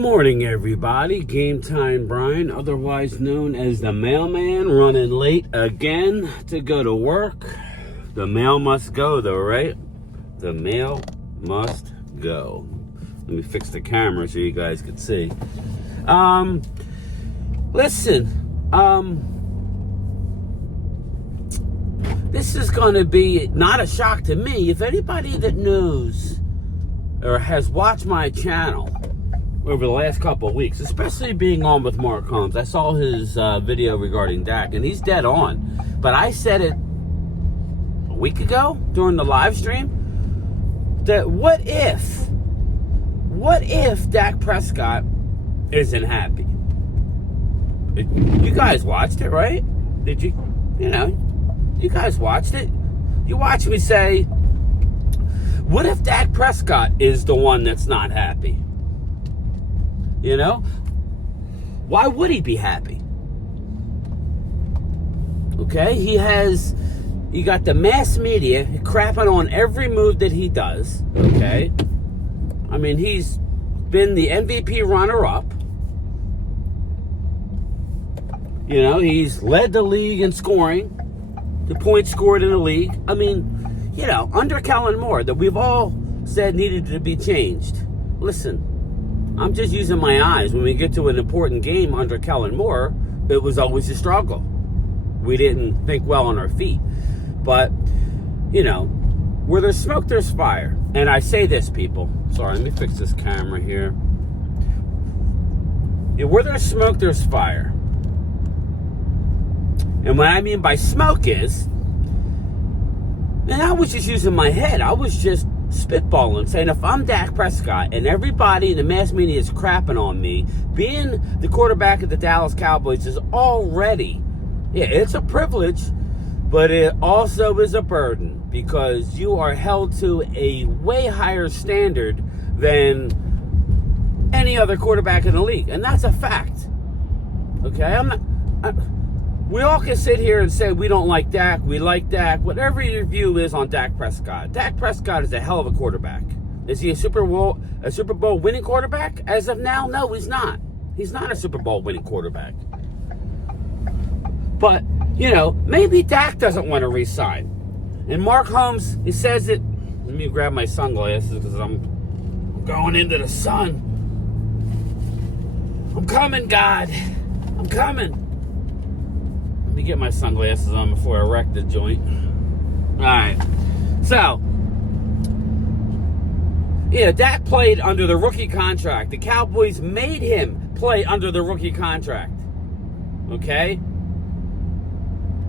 morning, everybody. Game Time Brian, otherwise known as the mailman, running late again to go to work. The mail must go, though, right? The mail must go. Let me fix the camera so you guys can see. Listen, this is going to be not a shock to me. If anybody that knows or has watched my channel over the last couple of weeks, especially being on with Mark Holmes, I saw his video regarding DAK, and he's dead on. But I said it a week ago during the live stream that what if Dak Prescott isn't happy? You guys watched it, right? Did you? You guys watched it. You watched me say, what if Dak Prescott is the one that's not happy? Why would he be happy? Okay, he got the mass media crapping on every move that he does. Okay, I mean, he's been the MVP runner-up. He's led the league in scoring, the points scored in the league. I mean, under Kellen Moore, that we've all said needed to be changed. Listen, I'm just using my eyes. When we get to an important game under Kellen Moore, it was always a struggle. We didn't think well on our feet. But, where there's smoke, there's fire. And I say this, people. Sorry, let me fix this camera here. Where there's smoke, there's fire. And what I mean by smoke is, and I was just using my head. I was just spitballing, saying if I'm Dak Prescott and everybody in the mass media is crapping on me, being the quarterback of the Dallas Cowboys is already, it's a privilege, but it also is a burden because you are held to a way higher standard than any other quarterback in the league. And that's a fact. Okay? We all can sit here and say we don't like Dak, we like Dak, whatever your view is on Dak Prescott. Dak Prescott is a hell of a quarterback. Is he a Super Bowl winning quarterback? As of now, no, he's not. He's not a Super Bowl winning quarterback. But, maybe Dak doesn't want to re-sign. And Mark Holmes, he says it. Let me grab my sunglasses because I'm going into the sun. I'm coming, God. I'm coming. Let me get my sunglasses on before I wreck the joint. Alright. So, Dak played under the rookie contract. The Cowboys made him play under the rookie contract. Okay?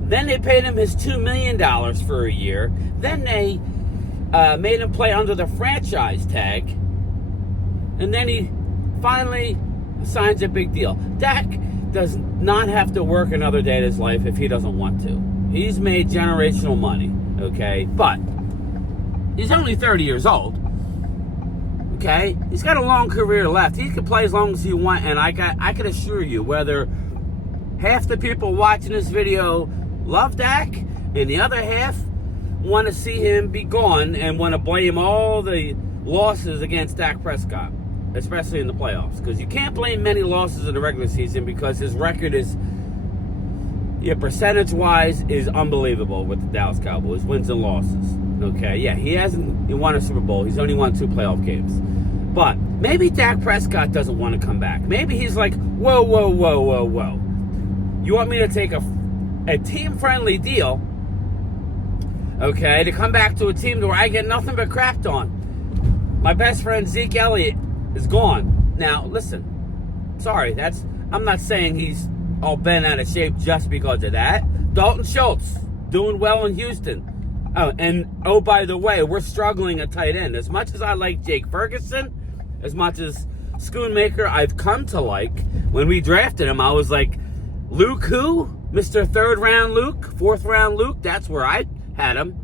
Then they paid him his $2 million for a year. Then they made him play under the franchise tag. And then he finally signs a big deal. Dak does not have to work another day in his life if he doesn't want to. He's made generational money, okay? But he's only 30 years old, okay? He's got a long career left. He can play as long as he wants, and I can assure you, whether half the people watching this video love Dak and the other half want to see him be gone and want to blame all the losses against Dak Prescott, especially in the playoffs, because you can't blame many losses in the regular season because his record is, percentage-wise, is unbelievable with the Dallas Cowboys, wins and losses. Okay, he won a Super Bowl. He's only won 2 playoff games. But maybe Dak Prescott doesn't want to come back. Maybe he's like, whoa. You want me to take a team-friendly deal, okay, to come back to a team where I get nothing but crapped on? My best friend Zeke Elliott is gone. Now, listen, sorry, I'm not saying he's all bent out of shape just because of that. Dalton Schultz, doing well in Houston. Oh, by the way, we're struggling at tight end. As much as I like Jake Ferguson, as much as Schoonmaker I've come to like, when we drafted him, I was like, Luke who? Mr. 3rd round Luke? 4th round Luke? That's where I had him.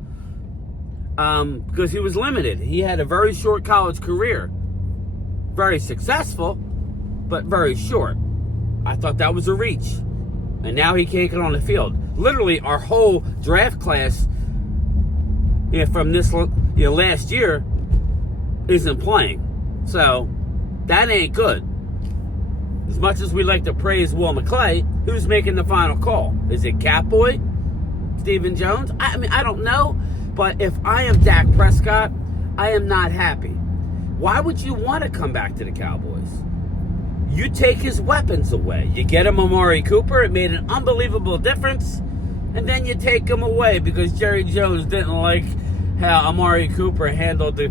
Because he was limited. He had a very short college career. Very successful, but very short. I thought that was a reach. And now he can't get on the field. Literally, our whole draft class from this last year isn't playing. So, that ain't good. as much as we like to praise Will McClay, who's making the final call? Is it Catboy? Stephen Jones? I mean, I don't know. But if I am Dak Prescott, I am not happy. Why would you want to come back to the Cowboys? You take his weapons away. You get him Amari Cooper. It made an unbelievable difference. And then you take him away because Jerry Jones didn't like how Amari Cooper handled the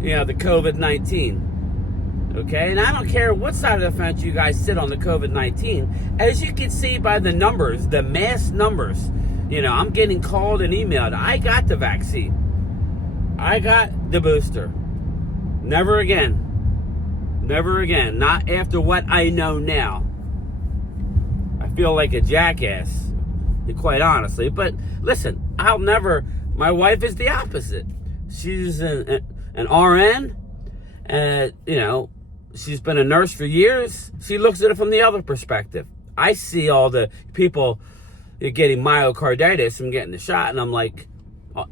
COVID-19. Okay? And I don't care what side of the fence you guys sit on the COVID-19. As you can see by the numbers, the mass numbers, I'm getting called and emailed. I got the vaccine. I got the booster. Never again. Never again. Not after what I know now. I feel like a jackass, quite honestly. But listen, my wife is the opposite. She's an RN, and, she's been a nurse for years. She looks at it from the other perspective. I see all the people getting myocarditis from getting the shot, and I'm like,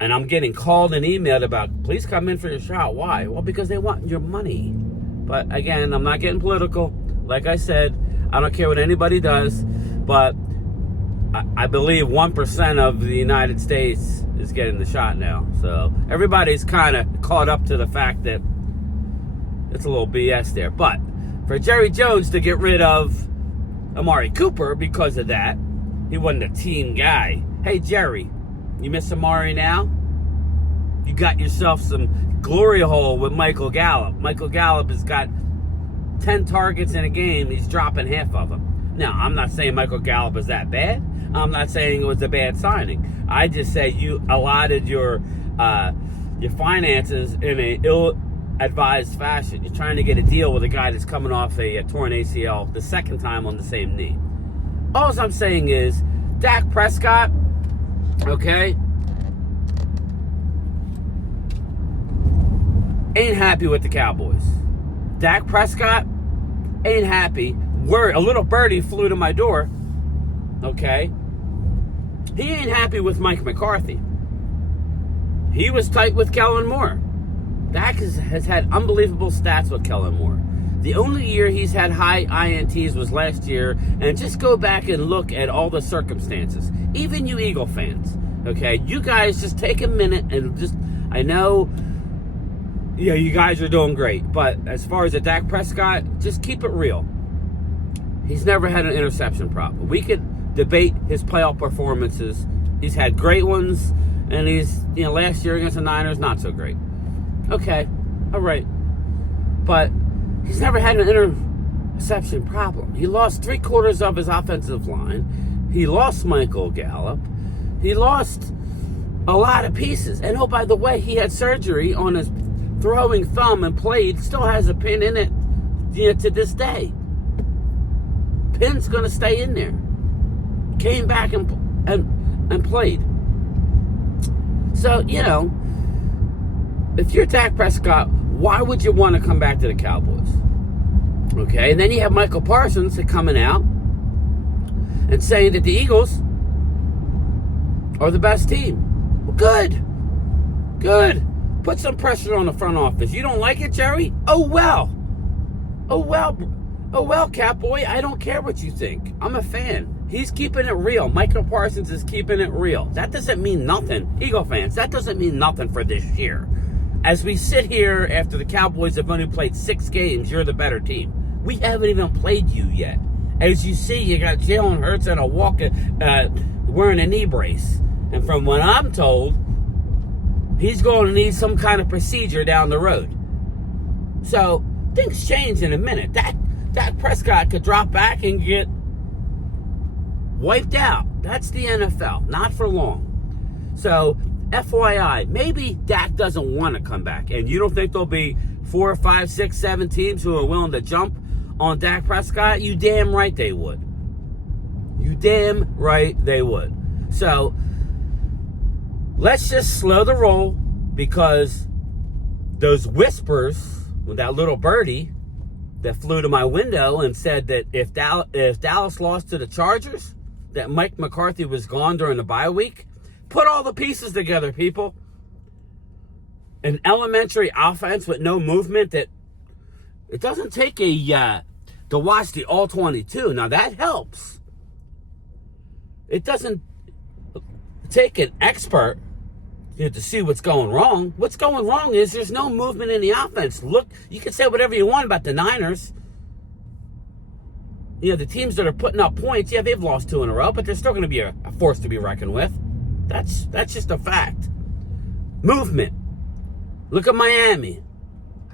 and I'm getting called and emailed about, please come in for your shot. Why? Well, because they want your money. But again, I'm not getting political. Like I said, I don't care what anybody does, but I believe 1% of the United States is getting the shot now. So everybody's kind of caught up to the fact that it's a little BS there. But for Jerry Jones to get rid of Amari Cooper because of that, he wasn't a team guy. Hey, Jerry, you miss Amari now? You got yourself some glory hole with Michael Gallup. Michael Gallup has got 10 targets in a game. He's dropping half of them. Now, I'm not saying Michael Gallup is that bad. I'm not saying it was a bad signing. I just say you allotted your finances in an ill-advised fashion. You're trying to get a deal with a guy that's coming off a torn ACL the second time on the same knee. All I'm saying is, Dak Prescott, okay, ain't happy with the Cowboys. Dak Prescott ain't happy. A little birdie flew to my door, okay? He ain't happy with Mike McCarthy. He was tight with Kellen Moore. Dak has had unbelievable stats with Kellen Moore. The only year he's had high INTs was last year, and just go back and look at all the circumstances. Even you Eagle fans, okay? You guys just take a minute and I know, you guys are doing great, but as far as the Dak Prescott, just keep it real. He's never had an interception problem. We could debate his playoff performances. He's had great ones, and he's, last year against the Niners, not so great. Okay, all right. But he's never had an interception problem. He lost 3/4 of his offensive line. He lost Michael Gallup. He lost a lot of pieces. And oh, by the way, he had surgery on his throwing thumb and still has a pin in it, to this day. Pin's going to stay in there. Came back and played. So, if you're Dak Prescott, why would you want to come back to the Cowboys? Okay, and then you have Michael Parsons coming out and saying that the Eagles are the best team. Well, good. Put some pressure on the front office. You don't like it, Jerry? Oh, well, Catboy, I don't care what you think. I'm a fan. He's keeping it real. Michael Parsons is keeping it real. That doesn't mean nothing. Eagle fans, that doesn't mean nothing for this year. As we sit here after the Cowboys have only played 6 games, you're the better team. We haven't even played you yet. As you see, you got Jalen Hurts and a Walker wearing a knee brace. And from what I'm told, he's going to need some kind of procedure down the road. So, things change in a minute. Dak Prescott could drop back and get wiped out. That's the NFL. Not for long. So, FYI, maybe Dak doesn't want to come back. And you don't think there'll be 4, 5, 6, 7 teams who are willing to jump on Dak Prescott? You damn right they would. So, let's just slow the roll, because those whispers with that little birdie that flew to my window and said that if Dallas lost to the Chargers, that Mike McCarthy was gone during the bye week. Put all the pieces together, people. An elementary offense with no movement, that it doesn't take a to watch the All-22. Now, that helps. It doesn't take an expert to see what's going wrong. What's going wrong is there's no movement in the offense. Look, you can say whatever you want about the Niners. The teams that are putting up points, yeah, they've lost 2 in a row, but they're still going to be a force to be reckoned with. That's just a fact. Movement. Look at Miami.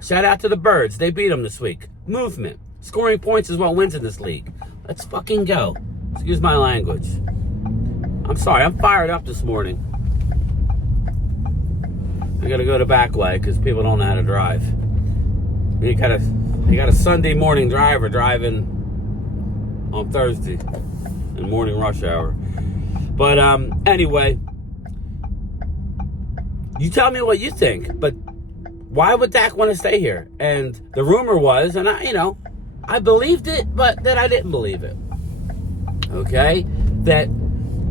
Shout out to the Birds. They beat them this week. Movement. Scoring points is what wins in this league. Let's fucking go. Excuse my language. I'm sorry. I'm fired up this morning. I got to go the back way because people don't know how to drive. You got a Sunday morning driver driving on Thursday in morning rush hour. But anyway, you tell me what you think. But why would Dak want to stay here? And the rumor was, and I believed it, but then I didn't believe it. Okay? That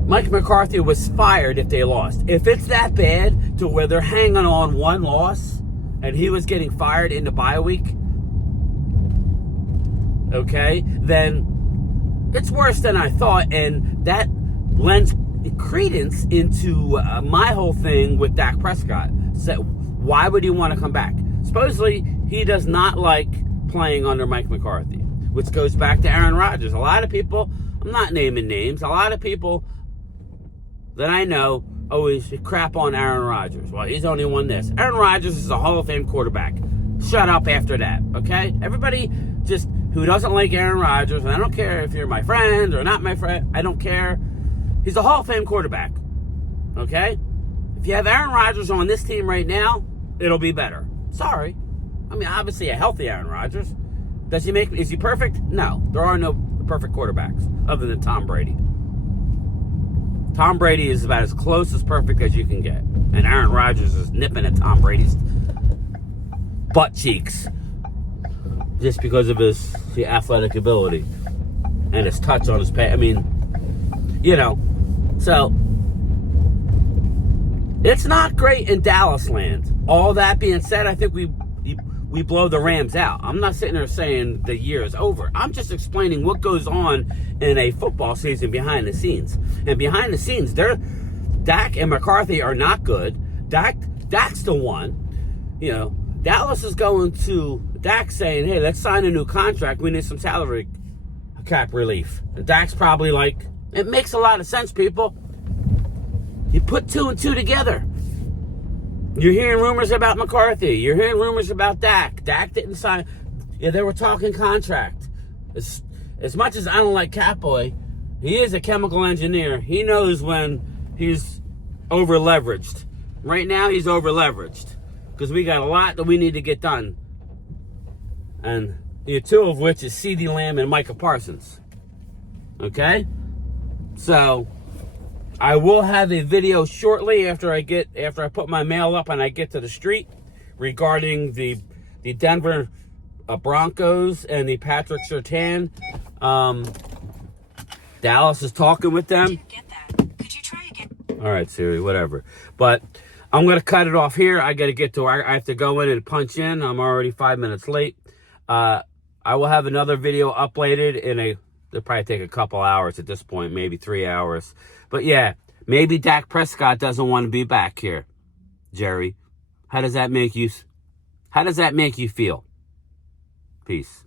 Mike McCarthy was fired if they lost. If it's that bad to where they're hanging on one loss and he was getting fired in the bye week, okay, then it's worse than I thought, and that lends credence into my whole thing with Dak Prescott. So why would he want to come back? Supposedly, he does not like playing under Mike McCarthy, which goes back to Aaron Rodgers. A lot of people, I'm not naming names, a lot of people that I know always crap on Aaron Rodgers. Well, he's only won this. Aaron Rodgers is a Hall of Fame quarterback. Shut up after that, okay? Everybody just who doesn't like Aaron Rodgers, and I don't care if you're my friend or not my friend, I don't care. He's a Hall of Fame quarterback, okay? If you have Aaron Rodgers on this team right now, it'll be better. Sorry. I mean, obviously a healthy Aaron Rodgers. Is he perfect? No. There are no perfect quarterbacks other than Tom Brady. Tom Brady is about as close as perfect as you can get. And Aaron Rodgers is nipping at Tom Brady's butt cheeks just because of his athletic ability and his touch on his pass. I mean, so it's not great in Dallas land. All that being said, I think we blow the Rams out. I'm not sitting there saying the year is over. I'm just explaining what goes on in a football season behind the scenes. And behind the scenes, Dak and McCarthy are not good. Dak's the one. Dallas is going to Dak saying, hey, let's sign a new contract. We need some salary cap relief. And Dak's probably like, it makes a lot of sense, people. You put 2 and 2 together. You're hearing rumors about McCarthy. You're hearing rumors about Dak. Dak didn't sign. Yeah, they were talking contract. As much as I don't like Catboy, he is a chemical engineer. He knows when he's over-leveraged. Right now, he's over-leveraged. Because we got a lot that we need to get done. And 2 of which is CeeDee Lamb and Micah Parsons. Okay? So I will have a video shortly after I put my mail up and I get to the street regarding the Denver Broncos and the Patrick Surtain. Dallas is talking with them. Didn't get that. Could you try again? All right, Siri, whatever. But I'm going to cut it off here. I got to get to where I have to go in and punch in. I'm already 5 minutes late. I will have another video uploaded it'll probably take a couple hours at this point, maybe 3 hours. But yeah, maybe Dak Prescott doesn't want to be back here. Jerry, how does that make you feel? Peace.